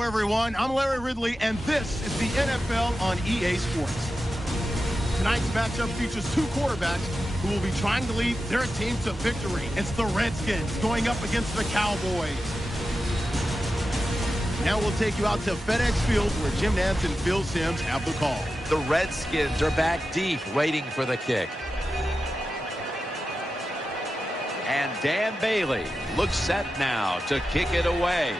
Hello, everyone. I'm Larry Ridley, and this is the NFL on EA Sports. Tonight's matchup features two quarterbacks who will be trying to lead their team to victory. It's the Redskins going up against the Cowboys. Now we'll take you out to FedEx Field, where Jim Nantz and Phil Simms have the call. The Redskins are back deep, waiting for the kick. And Dan Bailey looks set now to kick it away.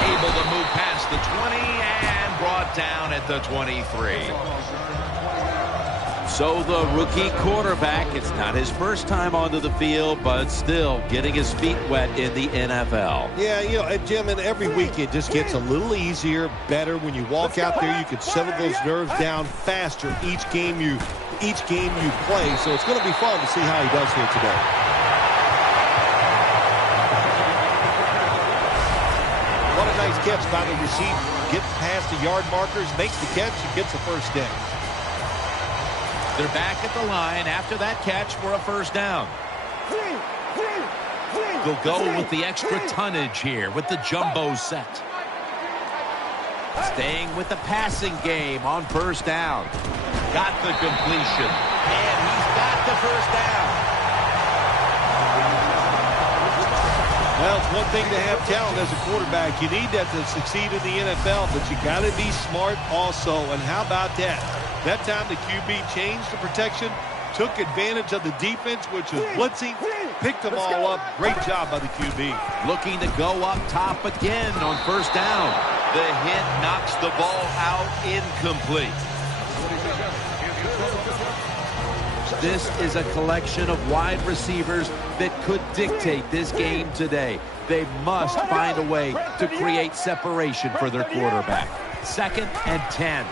Able to move past the 20 and brought down at the 23. So the rookie quarterback, it's not his first time onto the field, but still getting his feet wet in the NFL. Yeah, you know, Jim, and every week it just gets a little easier, better. When you walk out there, you can settle those nerves down faster each game you play. So it's going to be fun to see how he does here today. What a nice catch by the receiver. Gets past the yard markers, makes the catch, and gets the first down. They're back at the line after that catch for a first down. They'll go with the extra tonnage here with the jumbo set. Staying with the passing game on first down. Got the completion. And he's got the first down. Well, it's one thing to have talent as a quarterback. You need that to succeed in the NFL, but you got to be smart also. And how about that? That time the QB changed the protection, took advantage of the defense, which was blitzing, picked them all up. Great job by the QB. Looking to go up top again on first down. The hit knocks the ball out, incomplete. This is a collection of wide receivers that could dictate this game today. They must find a way to create separation for their quarterback. 2nd and 10.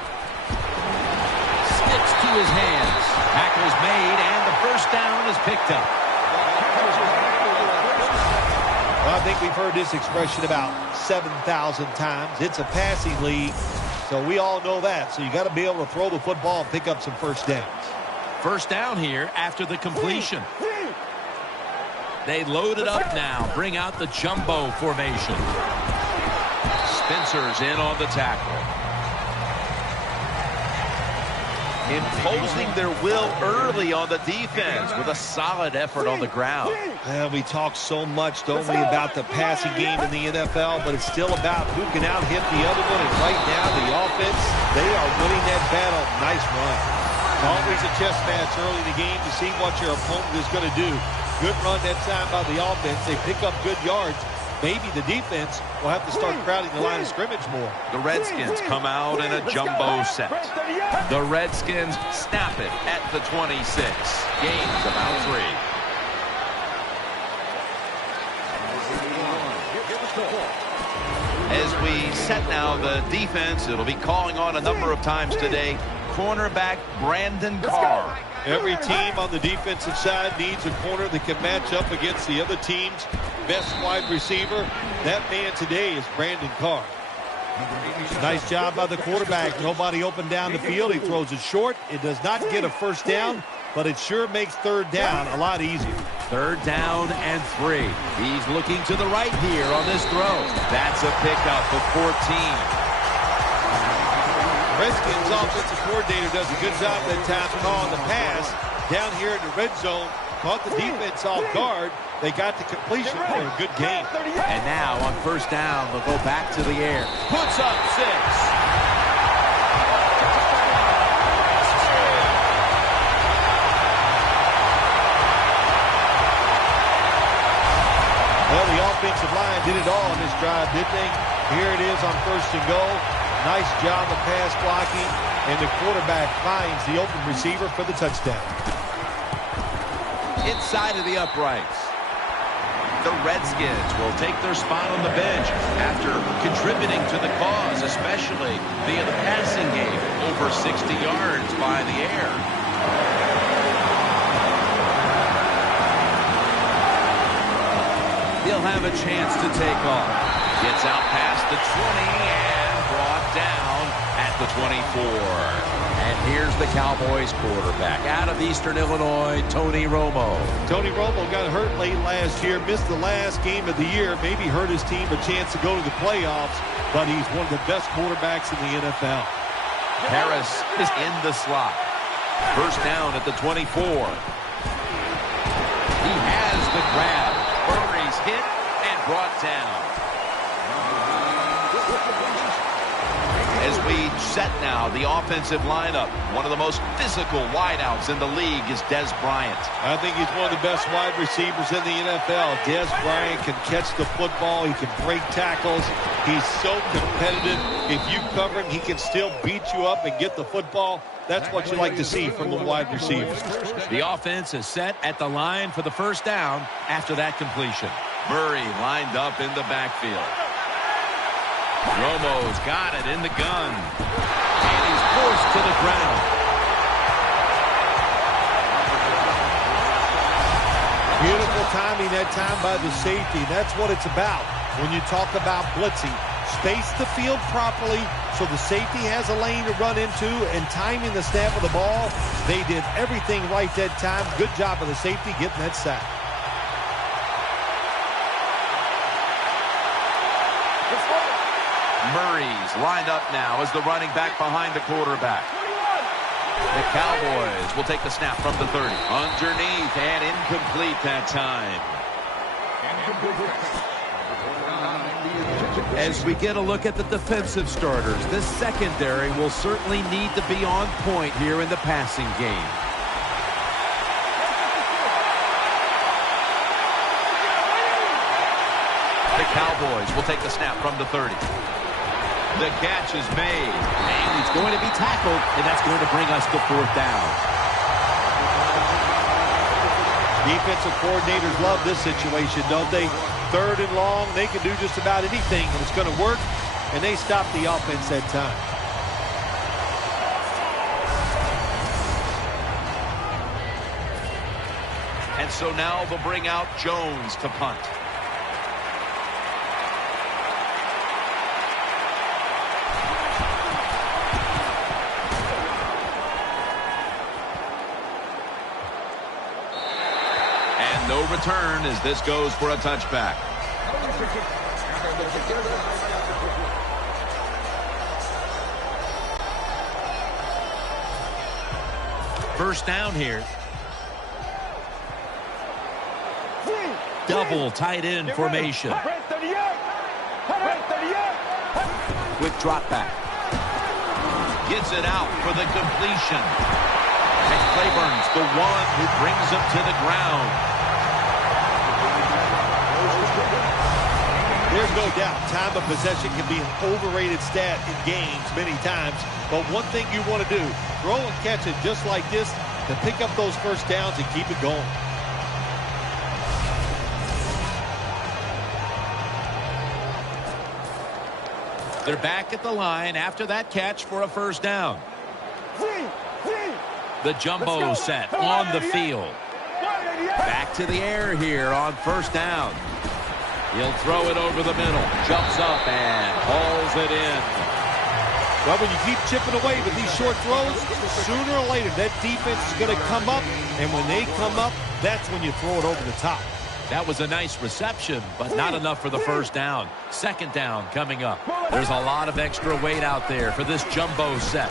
Slips to his hands. Tackle's made, and the first down is picked up. Well, I think we've heard this expression about 7,000 times. It's a passing league, so we all know that. So you got to be able to throw the football and pick up some first downs. First down here after the completion. They load it up now. Bring out the jumbo formation. Spencer's in on the tackle. Imposing their will early on the defense with a solid effort on the ground. Well, we talk so much, don't we, about the passing game in the NFL, but it's still about who can out-hit the other one. And right now, the offense, they are winning that battle. Nice run. Always a chess match early in the game to see what your opponent is going to do. Good run that time by the offense. They pick up good yards. Maybe the defense will have to start crowding the line of scrimmage more. The Redskins come out in a jumbo set. The Redskins snap it at the 26. Game's about 3. As we set now the defense, it'll be calling on a number of times today. Cornerback Brandon Carr. Every team on the defensive side needs a corner that can match up against the other team's best wide receiver. That man today is Brandon Carr. Nice job by the quarterback. Nobody open down the field. He throws it short. It does not get a first down, but it sure makes third down a lot easier. 3rd down and 3. He's looking to the right here on this throw. That's a pickup of 14. Redskins offensive coordinator does a good job that time calling the pass down here in the red zone. Caught the defense off guard. They got the completion for a good game. And now on first down, they'll go back to the air. Puts up 6. Well, the offensive line did it all on this drive, didn't they? Here it is on 1st and goal. Nice job of pass blocking, and the quarterback finds the open receiver for the touchdown. Inside of the uprights. The Redskins will take their spot on the bench after contributing to the cause, especially via the passing game, over 60 yards by the air. He'll have a chance to take off. Gets out past the 20 and brought down at the 24. And here's the Cowboys quarterback out of Eastern Illinois, Tony Romo. Tony Romo got hurt late last year, missed the last game of the year, maybe hurt his team a chance to go to the playoffs, but he's one of the best quarterbacks in the NFL. Harris is in the slot. First down at the 24. He has the grab. Murray's hit and brought down. As we set now the offensive lineup, one of the most physical wideouts in the league is Dez Bryant. I think he's one of the best wide receivers in the NFL. Dez Bryant can catch the football. He can break tackles. He's so competitive. If you cover him, he can still beat you up and get the football. That's what you like to see from the wide receivers. The offense is set at the line for the first down after that completion. Murray lined up in the backfield. Romo's got it in the gun. And he's forced to the ground. Beautiful timing that time by the safety. That's what it's about when you talk about blitzing. Space the field properly so the safety has a lane to run into, and timing the snap of the ball. They did everything right that time. Good job of the safety getting that sack. Murray's lined up now as the running back behind the quarterback. The Cowboys will take the snap from the 30. Underneath and incomplete that time. As we get a look at the defensive starters, this secondary will certainly need to be on point here in the passing game. The Cowboys will take the snap from the 30. The catch is made. And he's going to be tackled, and that's going to bring us to fourth down. Defensive coordinators love this situation, don't they? Third and long, they can do just about anything, and it's going to work, and they stop the offense that time. And so now they'll bring out Jones to punt. No return as this goes for a touchback. First down here. Double tight end formation. Quick drop back. Gets it out for the completion. And Clayborn's the one who brings him to the ground. There's no doubt time of possession can be an overrated stat in games many times, but one thing you want to do, throw and catch it just like this to pick up those first downs and keep it going. They're back at the line after that catch for a first down. The jumbo set on the field. Back to the air here on first down. He'll throw it over the middle. Jumps up and hauls it in. Well, when you keep chipping away with these short throws, sooner or later that defense is going to come up, and when they come up, that's when you throw it over the top. That was a nice reception, but not enough for the first down. Second down coming up. There's a lot of extra weight out there for this jumbo set.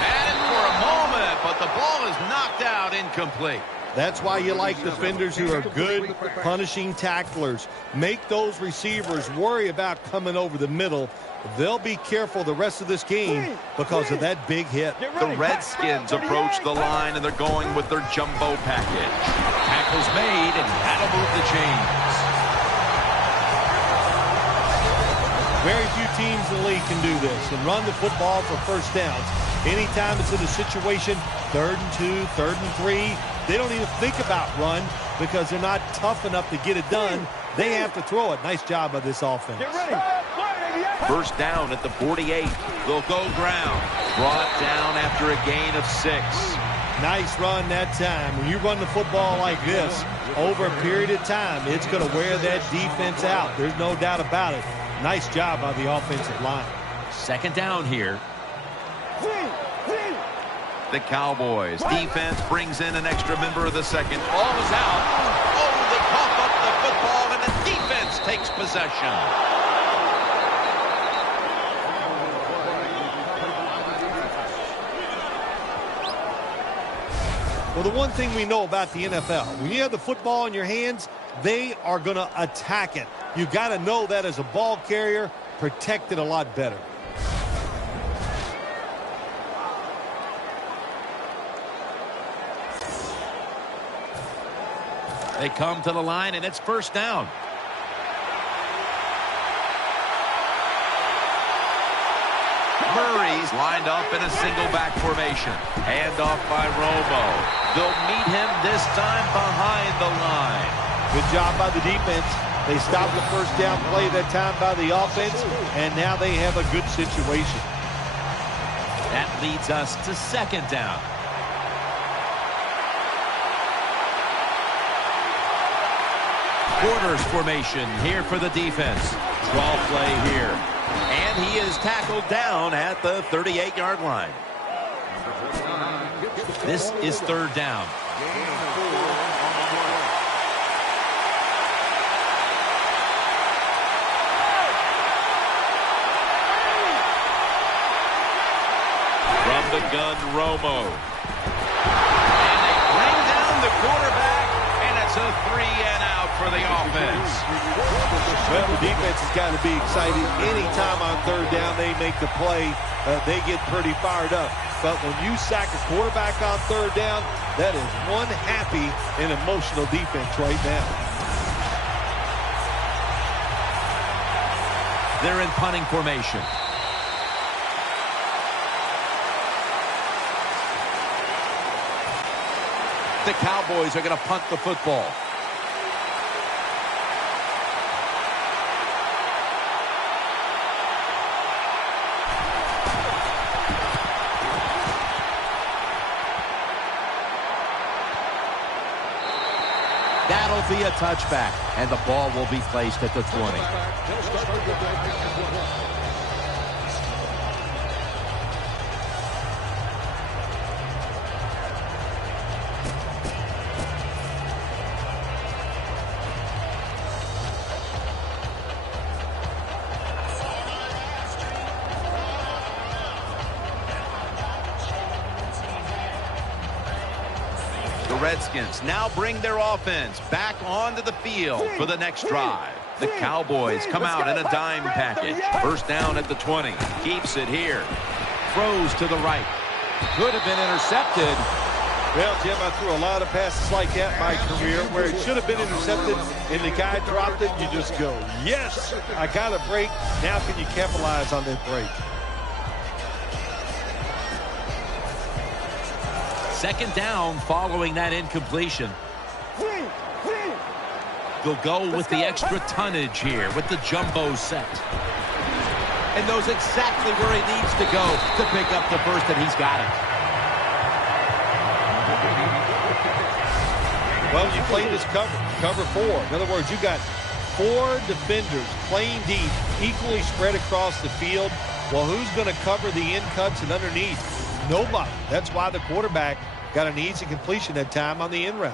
Had it for a moment, but the ball is knocked out incomplete. That's why you like defenders who are good punishing tacklers. Make those receivers worry about coming over the middle. They'll be careful the rest of this game because of that big hit. The Redskins approach the line, and they're going with their jumbo package. Tackle's made, and that'll move the chains. Very few teams in the league can do this and run the football for first downs. Anytime it's in a situation, 3rd and 2, 3rd and 3, they don't even think about run because they're not tough enough to get it done. They have to throw it. Nice job by this offense. First down at the 48. They'll go ground. Brought down after a gain of 6. Nice run that time. When you run the football like this, over a period of time, it's going to wear that defense out. There's no doubt about it. Nice job by the offensive line. Second down here. The Cowboys defense brings in an extra member of the second. Ball is out. Oh, they cough up the football, and the defense takes possession. Well, the one thing we know about the NFL, when you have the football in your hands, they are going to attack it. You got to know that as a ball carrier, protect it a lot better. They come to the line, and it's first down. Murray's lined up in a single back formation. Handoff by Romo. They'll meet him this time behind the line. Good job by the defense. They stopped the first down play that time by the offense, and now they have a good situation. That leads us to second down. Quarters formation here for the defense. Draw play here. And he is tackled down at the 38-yard line. This is third down. From the gun, Romo. And they bring down the quarterback, and it's a 3-and-out for the offense. Well, the defense has got to be excited. Anytime on third down they make the play, they get pretty fired up. But when you sack a quarterback on third down, that is one happy and emotional defense right now. They're in punting formation. The Cowboys are going to punt the football. That'll be a touchback, and the ball will be placed at the 20. Redskins now bring their offense back onto the field for the next drive. The Cowboys come out in a dime package. First down at the 20. Keeps it here. Throws to the right. Could have been intercepted. Well, Jim, I threw a lot of passes like that in my career where it should have been intercepted and the guy dropped it. You just go, yes, I got a break. Now can you capitalize on that break? Second down following that incompletion. They'll go with the extra tonnage here with the jumbo set. And knows exactly where he needs to go to pick up the first, and he's got it. Well, you play this cover 4. In other words, you got 4 defenders playing deep, equally spread across the field. Well, who's going to cover the in cuts and underneath? Nobody. That's why the quarterback got an easy completion that time on the in route.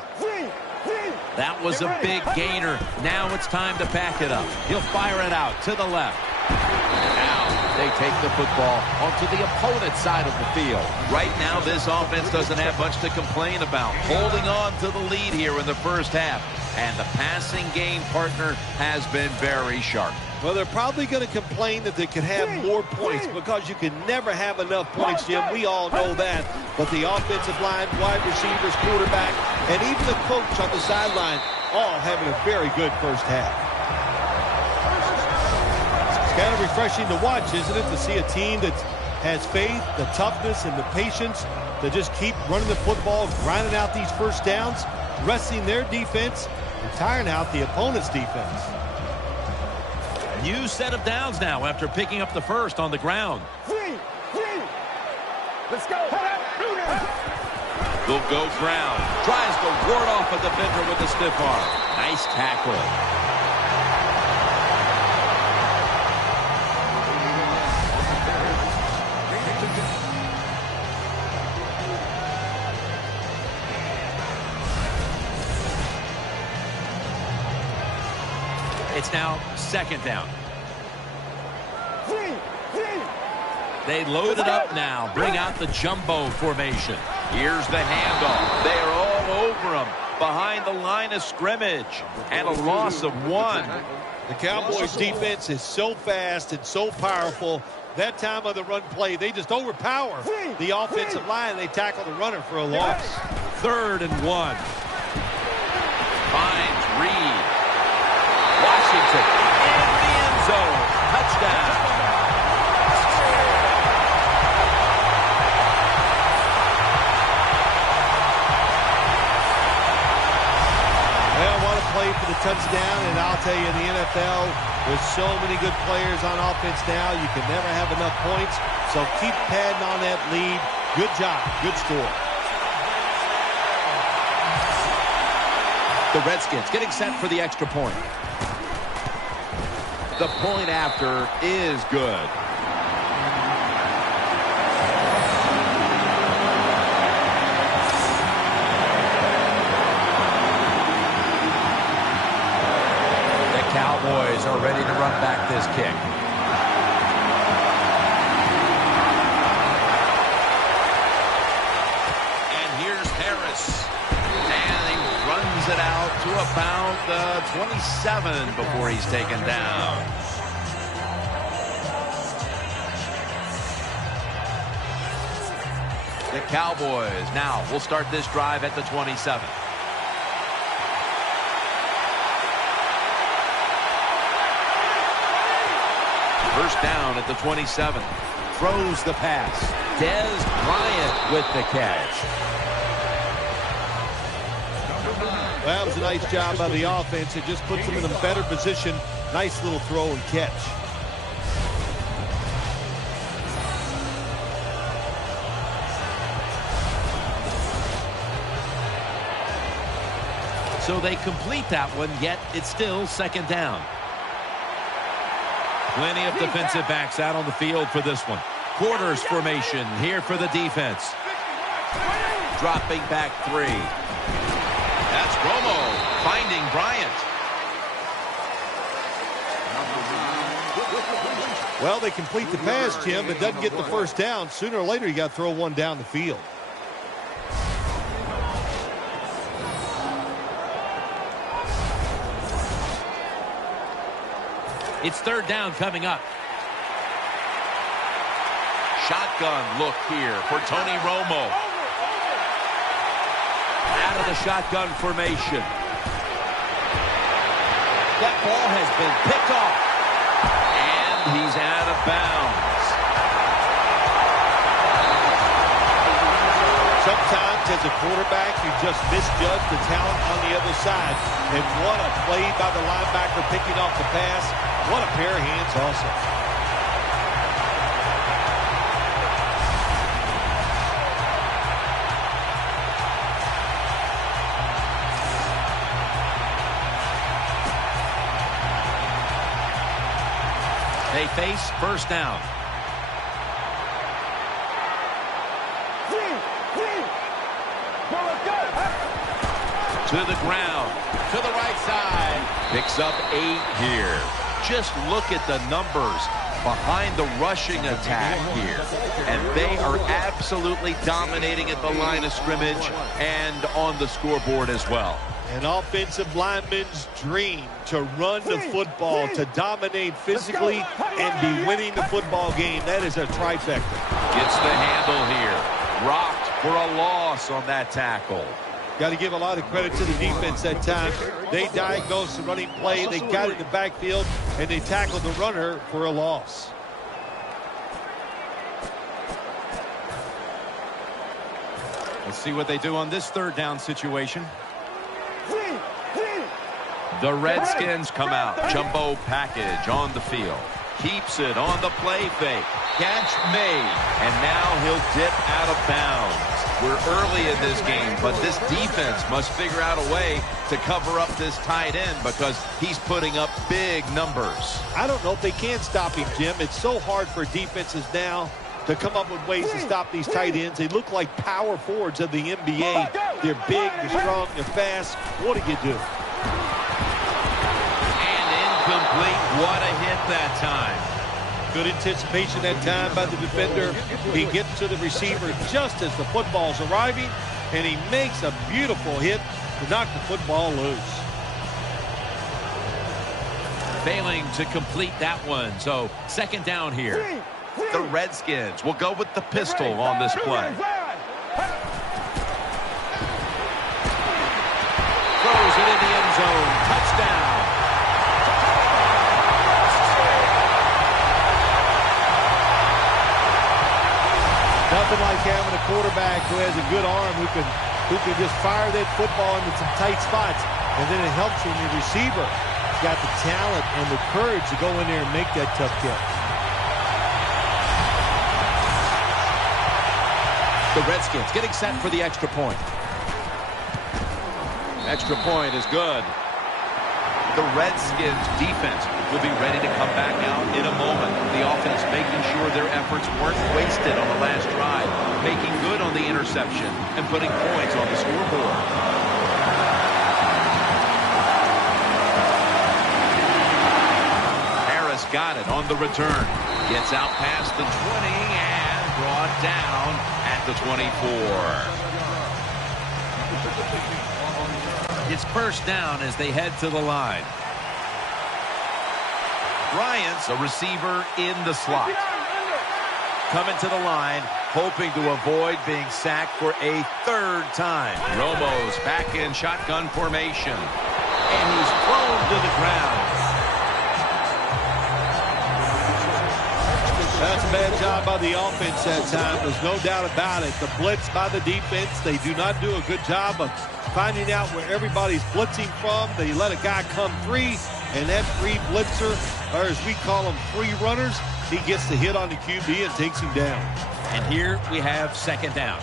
That was a big gainer. Now it's time to back it up. He'll fire it out to the left. Now they take the football onto the opponent's side of the field. Right now, this offense doesn't have much to complain about. Holding on to the lead here in the first half. And the passing game partner has been very sharp. Well, they're probably going to complain that they could have more points because you can never have enough points, Jim. We all know that. But the offensive line, wide receivers, quarterback, and even the coach on the sideline all having a very good first half. It's kind of refreshing to watch, isn't it, to see a team that has faith, the toughness, and the patience to just keep running the football, grinding out these first downs, resting their defense, and tiring out the opponent's defense. New set of downs now after picking up the first on the ground. Let's go. Will go ground. Tries to ward off a defender with a stiff arm. Nice tackle. It's now second down. They load it up now. Bring out the jumbo formation. Here's the handoff. They are all over him behind the line of scrimmage. And a loss of 1. The Cowboys defense is so fast and so powerful. That time of the run play, they just overpower the offensive line. They tackle the runner for a loss. 3rd and 1. Finds Reed. Washington in the end zone. Touchdown. Play for the touchdown, and I'll tell you, in the NFL, there's so many good players on offense now, you can never have enough points, so keep padding on that lead. Good job. Good score. The Redskins getting set for the extra point. The point after is good. Cowboys are ready to run back this kick. And here's Harris. And he runs it out to about the 27 before he's taken down. The Cowboys now will start this drive at the 27. First down at the 27. Throws the pass. Dez Bryant with the catch. Well, that was a nice job by the offense. It just puts them in a better position. Nice little throw and catch. So they complete that one, yet it's still second down. Plenty of defensive backs out on the field for this one. Quarters formation here for the defense. Dropping back 3. That's Romo finding Bryant. Well, they complete the pass, Jim, but doesn't get the first down. Sooner or later, you got to throw one down the field. It's third down coming up. Shotgun look here for Tony Romo. Out of the shotgun formation. That ball has been picked off. And he's out of bounds. Sometimes as a quarterback, you just misjudge the talent on the other side. And what a play by the linebacker picking off the pass. What a pair of hands also. They face first down. To the ground, to the right side. Picks up 8 here. Just look at the numbers behind the rushing attack here. And they are absolutely dominating at the line of scrimmage and on the scoreboard as well. An offensive lineman's dream to run the football, to dominate physically, and be winning the football game. That is a trifecta. Gets the handle here. Rocked for a loss on that tackle. Got to give a lot of credit to the defense that time. They diagnosed the running play. They got it in the backfield, and they tackled the runner for a loss. Let's see what they do on this third down situation. The Redskins come out. Jumbo package on the field. Keeps it on the play fake. Catch made. And now he'll dip out of bounds. We're early in this game, but this defense must figure out a way to cover up this tight end because he's putting up big numbers. I don't know if they can stop him, Jim. It's so hard for defenses now to come up with ways to stop these tight ends. They look like power forwards of the NBA. They're big, they're strong, they're fast. What do you do? And incomplete. What a hit that time. Good anticipation that time by the defender. He gets to the receiver just as the football's arriving, and he makes a beautiful hit to knock the football loose. Failing to complete that one, so second down here. The Redskins will go with the pistol on this play. Throws it in the end zone. Touchdown. Nothing like having a quarterback who has a good arm who can just fire that football into some tight spots, and then it helps when your receiver has got the talent and the courage to go in there and make that tough catch. The Redskins getting set for the extra point. Extra point is good. The Redskins defense will be ready to come back out in a moment. The offense making sure their efforts weren't wasted on the last drive, making good on the interception, and putting points on the scoreboard. Harris got it on the return. Gets out past the 20 and brought down at the 24. It's first down as they head to the line. Bryant's a receiver in the slot. Coming to the line, hoping to avoid being sacked for a third time. Romo's back in shotgun formation. And he's thrown to the ground. That's a bad job by the offense that time. There's no doubt about it. The blitz by the defense, they do not do a good job of finding out where everybody's blitzing from. They let a guy come free, and that free blitzer, or as we call them, free runners, he gets the hit on the QB and takes him down. And here we have second down.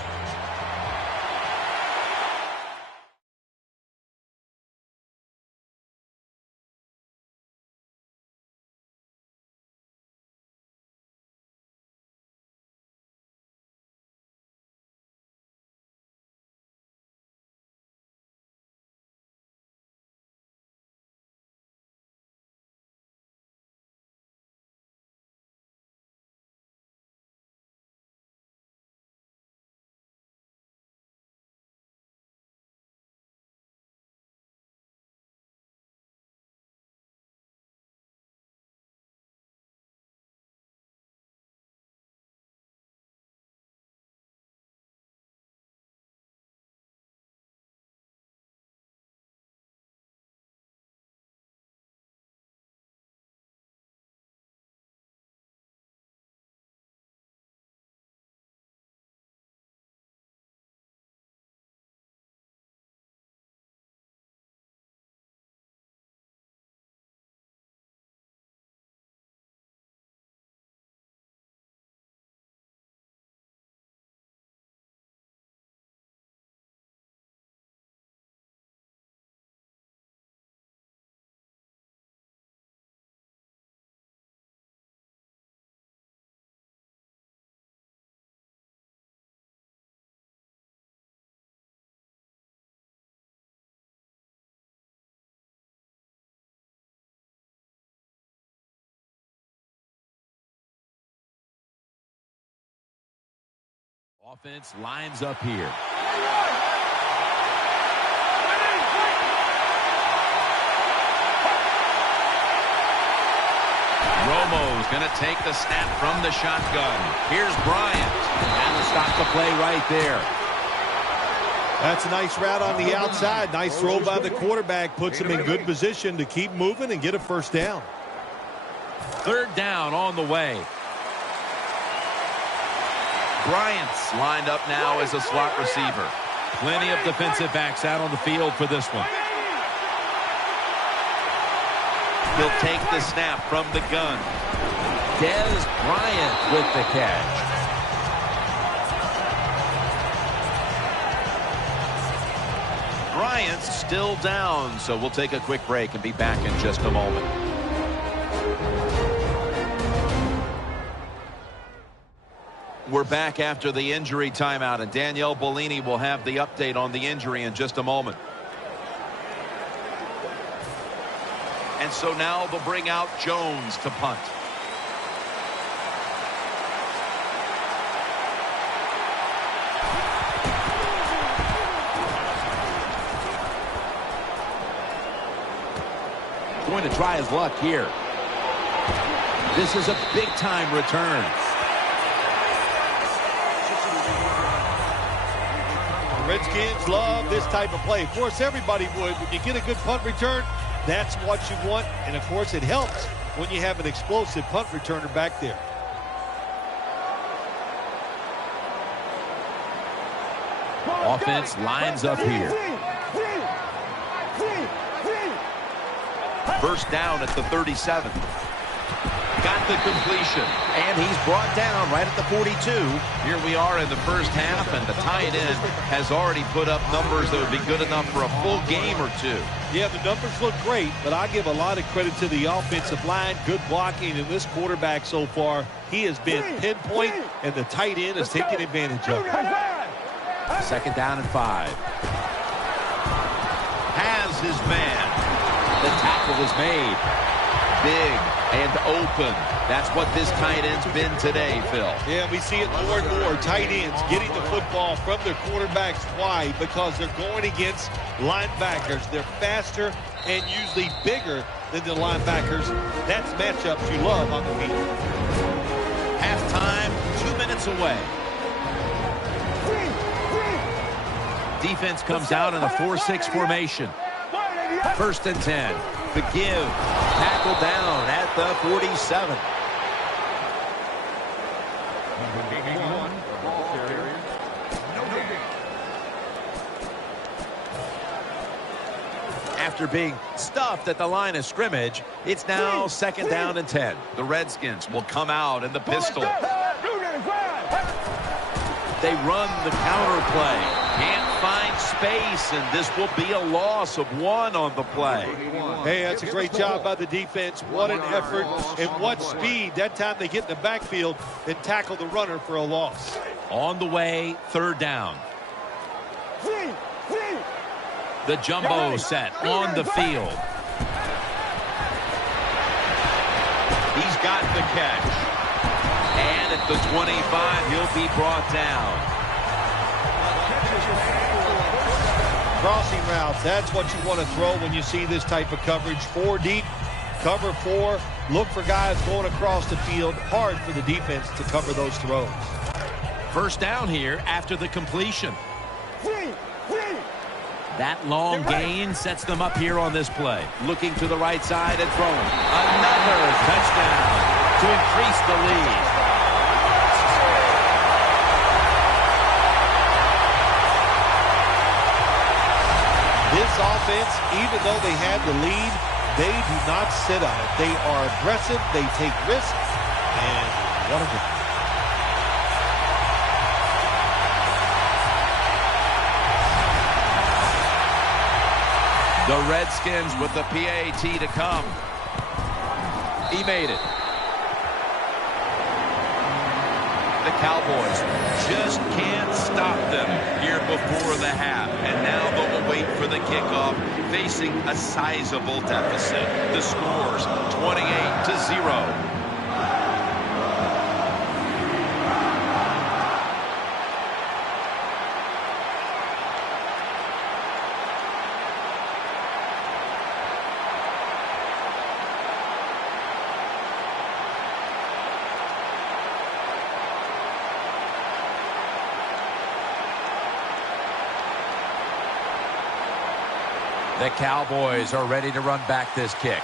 Offense lines up here. Romo's going to take the snap from the shotgun. Here's Bryant. And we'll stop the play right there. That's a nice route on the outside. Nice throw by the quarterback. Puts him in good position to keep moving and get a first down. Third down on the way. Bryant's lined up now as a slot receiver. Plenty of defensive backs out on the field for this one. He'll take the snap from the gun. Dez Bryant with the catch. Giants still down, so we'll take a quick break and be back in just a moment. We're back after the injury timeout, and Danielle Bellini will have the update on the injury in just a moment. And so now they'll bring out Jones to punt. Going to try his luck here. This is a big-time return. Redskins love this type of play. Of course, everybody would. When you get a good punt return, that's what you want. And, of course, it helps when you have an explosive punt returner back there. Offense lines up here. First down at the 37. Got the completion, and he's brought down right at the 42. Here we are in the first half, and the tight end has already put up numbers that would be good enough for a full game or two. Yeah, the numbers look great, but I give a lot of credit to the offensive line. Good blocking, and this quarterback so far, he has been pinpoint, and the tight end is taking advantage of it. Second down and 5. Has his man. The tackle is made. Big and open. That's what this tight end's been today, Phil. Yeah, we see it more and more. Tight ends getting the football from their quarterbacks. Why? Because they're going against linebackers. They're faster and usually bigger than the linebackers. That's matchups you love on the field. Halftime, 2 minutes away. Defense comes out in a 4-6 formation. First and 10. The give. Tackled down at the 47. After being stuffed at the line of scrimmage, it's now second down and 10. The Redskins will come out in the pistol. They run the counter play. Can't find space, and this will be a loss of 1 on the play. Hey, that's a great job by the defense. What an effort and what speed. That time they get in the backfield and tackle the runner for a loss. On the way, third down. The jumbo set on the field. He's got the catch. And at the 25, he'll be brought down. Crossing routes, that's what you want to throw when you see this type of coverage. 4 deep, cover 4. Look for guys going across the field. Hard for the defense to cover those throws. First down here after the completion. That long gain sets them up here on this play. Looking to the right side and throwing. Another touchdown to increase the lead. This offense, even though they had the lead, they do not sit on it. They are aggressive, they take risks, and what a goal. The Redskins with the PAT to come. He made it. The Cowboys just can't stop them here before the half. And now they'll wait for the kickoff, facing a sizable deficit. The score's 28-0. The Cowboys are ready to run back this kick.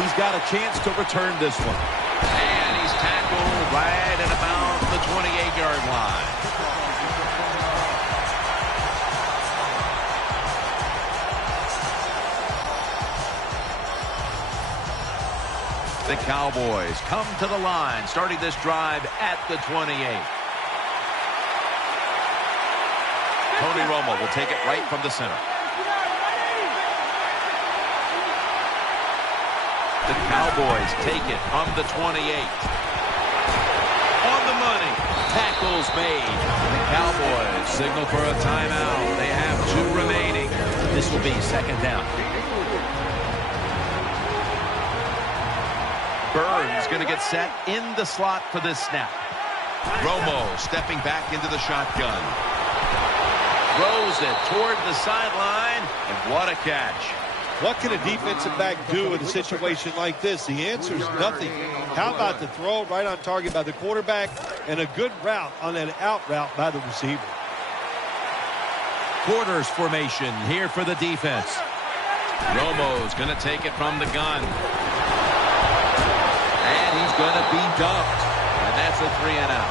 He's got a chance to return this one. And he's tackled right at about the 28-yard line. The Cowboys come to the line, starting this drive at the 28. Tony Romo will take it right from the center. The Cowboys take it from the 28. On the money. Tackles made. The Cowboys signal for a timeout. They have 2 remaining. This will be second down. Burns going to get set in the slot for this snap. Romo stepping back into the shotgun. Throws it toward the sideline, and what a catch. What can a defensive back do in a situation like this? The answer is nothing. How about the throw right on target by the quarterback and a good route on that out route by the receiver? Quarters formation here for the defense. Romo's going to take it from the gun. And he's going to be dumped. And that's a 3-and-out.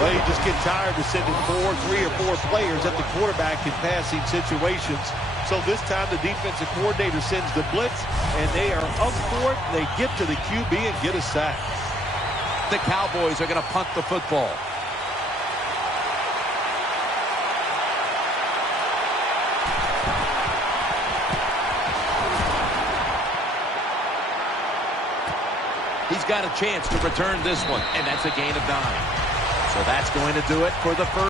Well, you just get tired of sending 3 or 4 players at the quarterback in passing situations. So this time the defensive coordinator sends the blitz, and they are up for it. They get to the QB and get a sack. The Cowboys are going to punt the football. He's got a chance to return this one, and that's a gain of 9. So that's going to do it for the first.